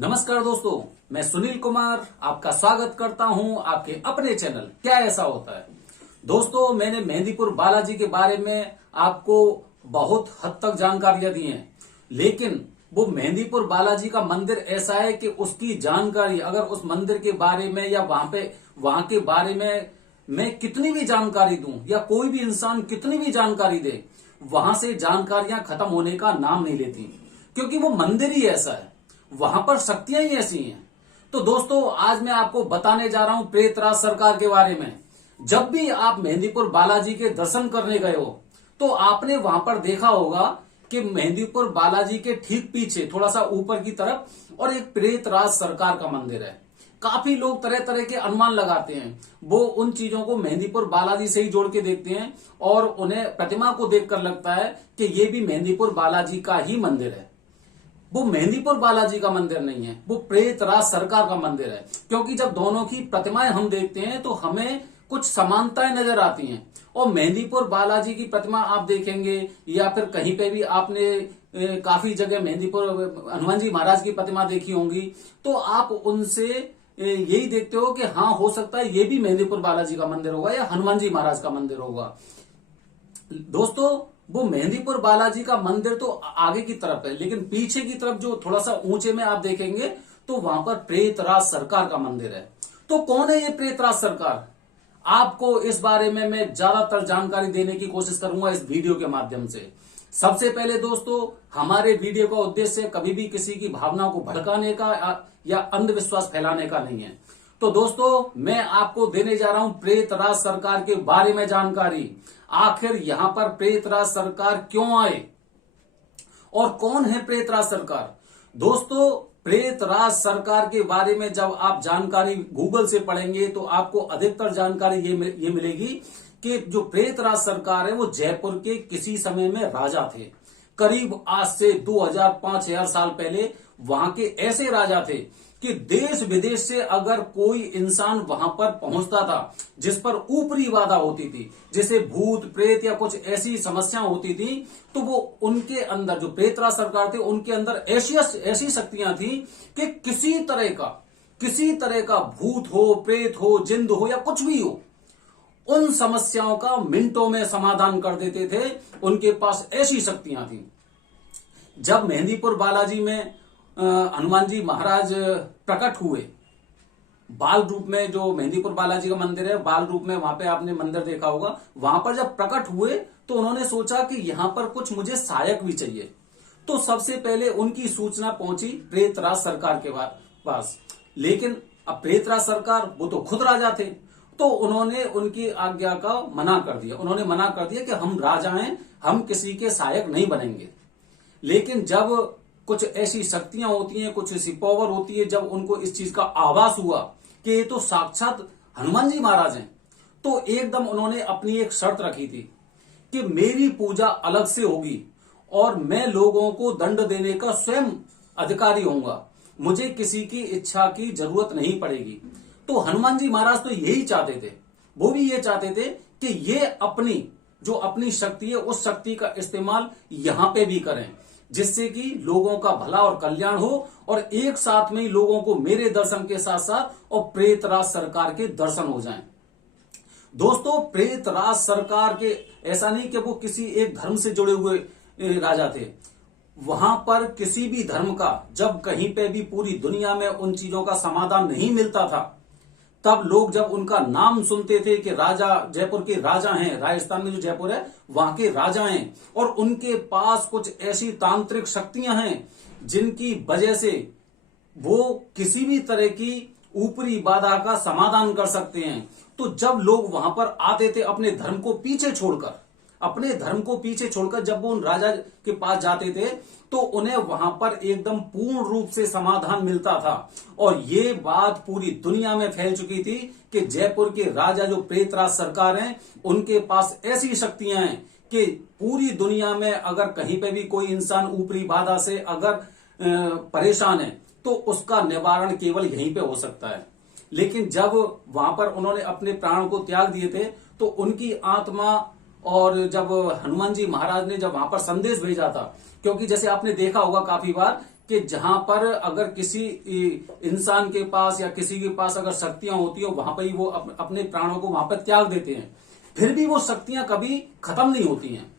नमस्कार दोस्तों, मैं सुनील कुमार आपका स्वागत करता हूं आपके अपने चैनल क्या ऐसा होता है। दोस्तों, मैंने मेहंदीपुर बालाजी के बारे में आपको बहुत हद तक जानकारियां दी हैं, लेकिन वो मेहंदीपुर बालाजी का मंदिर ऐसा है कि उसकी जानकारी अगर उस मंदिर के बारे में या वहां के बारे में मैं कितनी भी जानकारी दूं या कोई भी इंसान कितनी भी जानकारी दे, वहां से जानकारियां खत्म होने का नाम नहीं लेती, क्योंकि वो मंदिर ही ऐसा है, वहां पर शक्तियां ही ऐसी हैं। तो दोस्तों, आज मैं आपको बताने जा रहा हूं प्रेतराज सरकार के बारे में। जब भी आप मेहंदीपुर बालाजी के दर्शन करने गए हो तो आपने वहां पर देखा होगा कि मेहंदीपुर बालाजी के ठीक पीछे थोड़ा सा ऊपर की तरफ और एक प्रेतराज सरकार का मंदिर है। काफी लोग तरह तरह के अनुमान लगाते हैं, वो उन चीजों को मेहंदीपुर बालाजी से ही जोड़ के देखते हैं और उन्हें प्रतिमा को देखकर लगता है कि ये भी मेहंदीपुर बालाजी का ही मंदिर है। वो मेहंदीपुर बालाजी का मंदिर नहीं है, वो प्रेतराज सरकार का मंदिर है, क्योंकि जब दोनों की प्रतिमाएं हम देखते हैं तो हमें कुछ समानताएं नजर आती हैं। और मेहंदीपुर बालाजी की प्रतिमा आप देखेंगे या फिर कहीं पे भी आपने काफी जगह मेहंदीपुर हनुमान जी महाराज की प्रतिमा देखी होंगी, तो आप उनसे यही देखते हो कि हाँ, हो सकता है ये भी मेहंदीपुर बालाजी का मंदिर होगा या हनुमान जी महाराज का मंदिर होगा। दोस्तों, वो मेहंदीपुर बालाजी का मंदिर तो आगे की तरफ है, लेकिन पीछे की तरफ जो थोड़ा सा ऊंचे में आप देखेंगे तो वहां पर प्रेतराज सरकार का मंदिर है। तो कौन है ये प्रेतराज सरकार? आपको इस बारे में मैं ज्यादातर जानकारी देने की कोशिश करूंगा इस वीडियो के माध्यम से। सबसे पहले दोस्तों, हमारे वीडियो का उद्देश्य कभी भी किसी की भावना को भड़काने का या अंधविश्वास फैलाने का नहीं है। तो दोस्तों, मैं आपको देने जा रहा हूं प्रेतराज सरकार के बारे में जानकारी। आखिर यहां पर प्रेतराज सरकार क्यों आए और कौन है प्रेतराज सरकार? दोस्तों, प्रेतराज सरकार के बारे में जब आप जानकारी गूगल से पढ़ेंगे तो आपको अधिकतर जानकारी ये मिलेगी कि जो प्रेतराज सरकार है वो जयपुर के किसी समय में राजा थे। करीब आज से 2000-5000 साल पहले वहां के ऐसे राजा थे कि देश विदेश से अगर कोई इंसान वहां पर पहुंचता था जिस पर ऊपरी बाधा होती थी, जैसे भूत प्रेत या कुछ ऐसी समस्या होती थी, तो वो उनके अंदर जो प्रेतराज सरकार थे उनके अंदर ऐसी शक्तियां थी कि किसी तरह का भूत हो, प्रेत हो, जिंद हो या कुछ भी हो, उन समस्याओं का मिनटों में समाधान कर देते थे। उनके पास ऐसी शक्तियां थी। जब मेहंदीपुर बालाजी में हनुमान जी महाराज प्रकट हुए बाल रूप में, जो मेहंदीपुर बालाजी का मंदिर है बाल रूप में, वहां पे आपने मंदिर देखा होगा, वहां पर जब प्रकट हुए तो उन्होंने सोचा कि यहां पर कुछ मुझे सहायक भी चाहिए। तो सबसे पहले उनकी सूचना पहुंची प्रेतराज सरकार के पास। लेकिन अब प्रेतराज सरकार वो तो खुद राजा थे, तो उन्होंने उनकी आज्ञा का मना कर दिया। उन्होंने मना कर दिया कि हम राजा हैं, हम किसी के सहायक नहीं बनेंगे। लेकिन जब कुछ ऐसी शक्तियां होती हैं, कुछ ऐसी पावर होती है, जब उनको इस चीज का आभास हुआ कि ये तो साक्षात हनुमान जी महाराज हैं, तो एकदम उन्होंने अपनी एक शर्त रखी थी कि मेरी पूजा अलग से होगी और मैं लोगों को दंड देने का स्वयं अधिकारी होऊंगा, मुझे किसी की इच्छा की जरूरत नहीं पड़ेगी। तो हनुमान जी महाराज तो यही चाहते थे, वो भी ये चाहते थे कि ये अपनी शक्ति है उस शक्ति का इस्तेमाल यहां पे भी करें, जिससे कि लोगों का भला और कल्याण हो और एक साथ में ही लोगों को मेरे दर्शन के साथ साथ और प्रेतराज सरकार के दर्शन हो जाएं। दोस्तों, प्रेतराज सरकार के ऐसा नहीं कि वो किसी एक धर्म से जुड़े हुए राजा थे। वहां पर किसी भी धर्म का जब कहीं पे भी पूरी दुनिया में उन चीजों का समाधान नहीं मिलता था, तब लोग जब उनका नाम सुनते थे कि राजा जयपुर के राजा हैं, राजस्थान में जो जयपुर है वहां के राजा हैं और उनके पास कुछ ऐसी तांत्रिक शक्तियां हैं जिनकी वजह से वो किसी भी तरह की ऊपरी बाधा का समाधान कर सकते हैं, तो जब लोग वहां पर आते थे अपने धर्म को पीछे छोड़कर जब वो उन राजा के पास जाते थे तो उन्हें वहां पर एकदम पूर्ण रूप से समाधान मिलता था। और ये बात पूरी दुनिया में फैल चुकी थी कि जयपुर के राजा जो प्रेतराज सरकार हैं, उनके पास ऐसी शक्तियां हैं कि पूरी दुनिया में अगर कहीं पे भी कोई इंसान ऊपरी बाधा से अगर परेशान है तो उसका निवारण केवल यहीं पे हो सकता है। लेकिन जब वहां पर उन्होंने अपने प्राण को त्याग दिए थे तो उनकी आत्मा, और जब हनुमान जी महाराज ने जब वहां पर संदेश भेजा था, क्योंकि जैसे आपने देखा होगा काफी बार कि जहां पर अगर किसी इंसान के पास या किसी के पास अगर शक्तियां होती है, वहां पर ही वो अपने प्राणों को वहां पर त्याग देते हैं, फिर भी वो शक्तियां कभी खत्म नहीं होती हैं।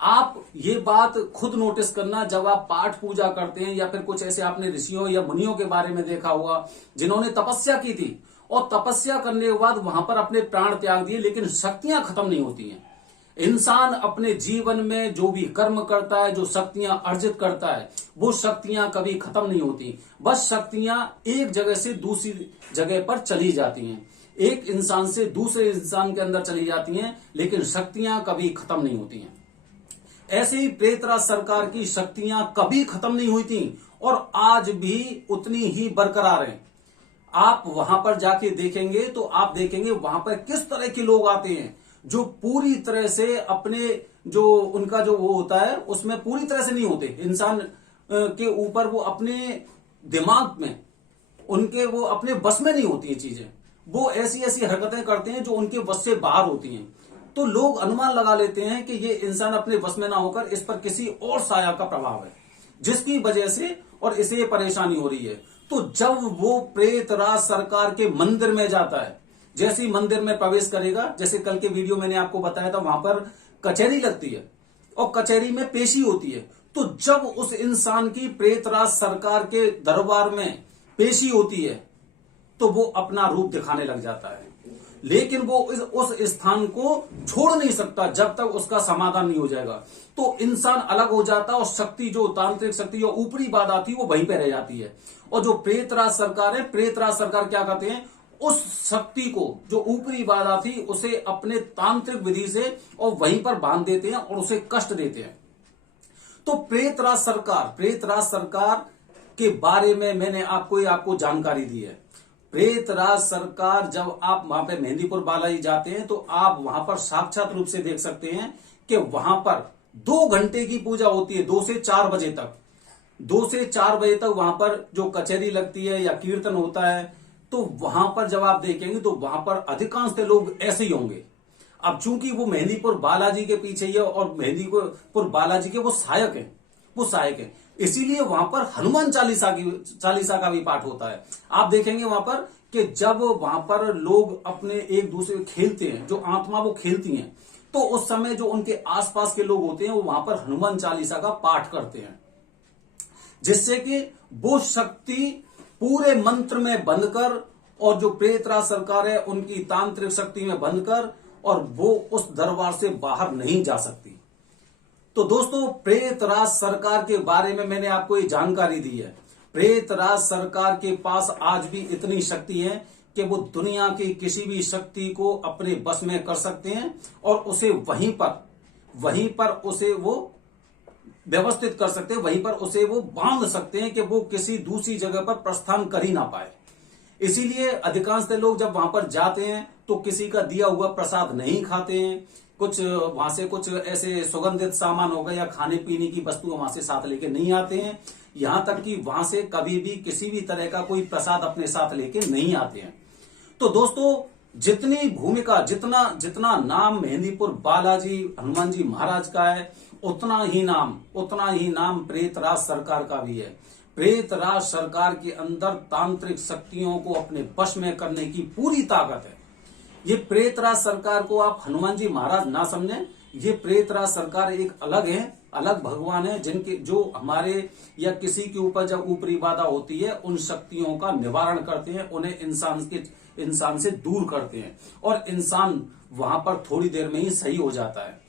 आप ये बात खुद नोटिस करना, जब आप पाठ पूजा करते हैं या फिर कुछ ऐसे आपने ऋषियों या मुनियों के बारे में देखा होगा जिन्होंने तपस्या की थी और तपस्या करने के बाद वहां पर अपने प्राण त्याग दिए, लेकिन शक्तियां खत्म नहीं होती हैं। इंसान अपने जीवन में जो भी कर्म करता है, जो शक्तियां अर्जित करता है, वो शक्तियां कभी खत्म नहीं होती। बस शक्तियां एक जगह से दूसरी जगह पर चली जाती हैं, एक इंसान से दूसरे इंसान के अंदर चली जाती हैं, लेकिन शक्तियां कभी खत्म नहीं होती हैं। ऐसे ही प्रेतराज सरकार की शक्तियां कभी खत्म नहीं हुई थी और आज भी उतनी ही बरकरार हैं। आप वहां पर जाके देखेंगे तो आप देखेंगे वहां पर किस तरह के लोग आते हैं जो पूरी तरह से अपने जो उनका जो वो होता है उसमें पूरी तरह से नहीं होते। इंसान के ऊपर वो अपने दिमाग में उनके वो अपने बस में नहीं होती है चीजें, वो ऐसी ऐसी हरकतें करते हैं जो उनके बस से बाहर होती हैं। तो लोग अनुमान लगा लेते हैं कि ये इंसान अपने बस में ना होकर इस पर किसी और साया का प्रभाव है, जिसकी वजह से और इसे ये परेशानी हो रही है। तो जब वो प्रेतराज सरकार के मंदिर में जाता है, जैसे ही मंदिर में प्रवेश करेगा, जैसे कल के वीडियो मैंने आपको बताया था, वहां पर कचहरी लगती है और कचहरी में पेशी होती है। तो जब उस इंसान की प्रेतराज सरकार के दरबार में पेशी होती है तो वो अपना रूप दिखाने लग जाता है, लेकिन वो उस स्थान को छोड़ नहीं सकता जब तक उसका समाधान नहीं हो जाएगा। तो इंसान अलग हो जाता है और शक्ति जो तांत्रिक शक्ति जो ऊपरी बात आती है वो वहीं पे रह जाती है। और जो प्रेतराज सरकार है, प्रेतराज सरकार क्या कहते हैं, उस शक्ति को जो ऊपरी बात आती उसे अपने तांत्रिक विधि से और वहीं पर बांध देते हैं और उसे कष्ट देते हैं। तो प्रेतराज सरकार के बारे में मैंने आपको जानकारी दी है। प्रेतराज सरकार, जब आप वहां पे मेहंदीपुर बालाजी जाते हैं तो आप वहां पर साक्षात रूप से देख सकते हैं कि वहां पर 2 घंटे की पूजा होती है, 2 से 4 बजे तक। 2 से 4 बजे तक वहां पर जो कचहरी लगती है या कीर्तन होता है, तो वहां पर जब आप देखेंगे तो वहां पर अधिकांश लोग ऐसे ही होंगे। अब चूंकि वो मेहंदीपुर बालाजी के पीछे ही है और मेहंदीपुर बालाजी के वो सहायक है, इसीलिए वहां पर हनुमान चालीसा का भी पाठ होता है। आप देखेंगे वहां पर कि जब वहां पर लोग अपने एक दूसरे खेलते हैं, जो आत्मा वो खेलती हैं, तो उस समय जो उनके आसपास के लोग होते हैं वो वहां पर हनुमान चालीसा का पाठ करते हैं, जिससे कि वो शक्ति पूरे मंत्र में बंधकर और जो प्रेतराज सरकार है उनकी तांत्रिक शक्ति में बंधकर और वो उस दरबार से बाहर नहीं जा सकती। तो दोस्तों, प्रेतराज सरकार के बारे में मैंने आपको ये जानकारी दी है। प्रेतराज सरकार के पास आज भी इतनी शक्ति है कि वो दुनिया की किसी भी शक्ति को अपने बस में कर सकते हैं और उसे वहीं पर उसे वो व्यवस्थित कर सकते हैं, वहीं पर उसे वो बांध सकते हैं कि वो किसी दूसरी जगह पर प्रस्थान कर ही ना पाए। इसीलिए अधिकांश लोग जब वहां पर जाते हैं तो किसी का दिया हुआ प्रसाद नहीं खाते हैं, कुछ वहां से कुछ ऐसे सुगंधित सामान हो गए या खाने पीने की वस्तु वहां से साथ लेके नहीं आते हैं, यहां तक कि वहां से कभी भी किसी भी तरह का कोई प्रसाद अपने साथ लेके नहीं आते हैं। तो दोस्तों, जितनी भूमिका जितना नाम मेहंदीपुर बालाजी हनुमान जी महाराज का है, उतना ही नाम प्रेतराज सरकार का भी है। प्रेतराज सरकार के अंदर तांत्रिक शक्तियों को अपने वश में करने की पूरी ताकत है। ये प्रेतराज सरकार को आप हनुमान जी महाराज ना समझें, ये प्रेतराज सरकार एक अलग भगवान है, जिनके जो हमारे या किसी के ऊपर जब ऊपरी बाधा होती है उन शक्तियों का निवारण करते हैं, उन्हें इंसान से दूर करते हैं और इंसान वहां पर थोड़ी देर में ही सही हो जाता है।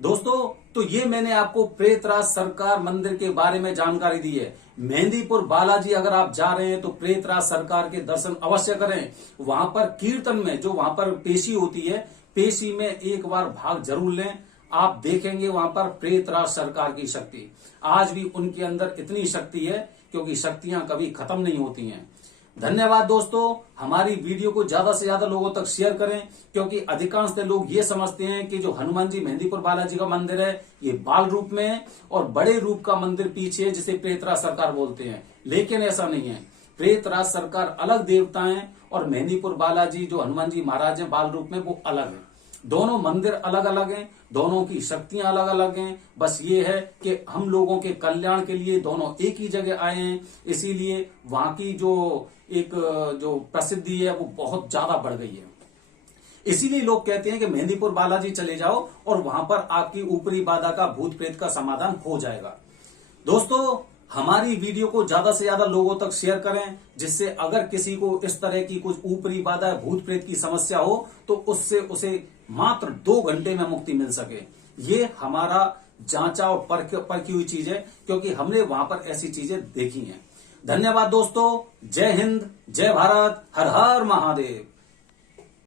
दोस्तों, तो ये मैंने आपको प्रेतराज सरकार मंदिर के बारे में जानकारी दी है। मेहंदीपुर बालाजी अगर आप जा रहे हैं तो प्रेतराज सरकार के दर्शन अवश्य करें। वहां पर कीर्तन में जो वहां पर पेशी होती है, पेशी में एक बार भाग जरूर लें। आप देखेंगे वहां पर प्रेतराज सरकार की शक्ति आज भी उनके अंदर इतनी शक्ति है, क्योंकि शक्तियां कभी खत्म नहीं होती हैं। धन्यवाद दोस्तों, हमारी वीडियो को ज्यादा से ज्यादा लोगों तक शेयर करें, क्योंकि अधिकांश लोग ये समझते हैं कि जो हनुमान जी मेहंदीपुर बालाजी का मंदिर है ये बाल रूप में है और बड़े रूप का मंदिर पीछे है, जिसे प्रेतराज सरकार बोलते हैं, लेकिन ऐसा नहीं है। प्रेतराज सरकार अलग देवता है और मेहंदीपुर बालाजी जो हनुमान जी महाराज है बाल रूप में, वो अलग है। दोनों मंदिर अलग अलग हैं, दोनों की शक्तियां अलग अलग हैं। बस ये है कि हम लोगों के कल्याण के लिए दोनों एक ही जगह आए हैं, इसीलिए वहां की जो प्रसिद्धि है वो बहुत ज्यादा बढ़ गई है। इसीलिए लोग कहते हैं कि मेहंदीपुर बालाजी चले जाओ और वहां पर आपकी ऊपरी बाधा का, भूत प्रेत का समाधान हो जाएगा। दोस्तों, हमारी वीडियो को ज्यादा से ज्यादा लोगों तक शेयर करें, जिससे अगर किसी को इस तरह की कुछ ऊपरी बाधा, भूत प्रेत की समस्या हो तो उससे उसे मात्र 2 घंटे में मुक्ति मिल सके। ये हमारा जांचा और परखी हुई चीज है, क्योंकि हमने वहां पर ऐसी चीजें देखी हैं। धन्यवाद दोस्तों। जय हिंद, जय भारत, हर हर महादेव।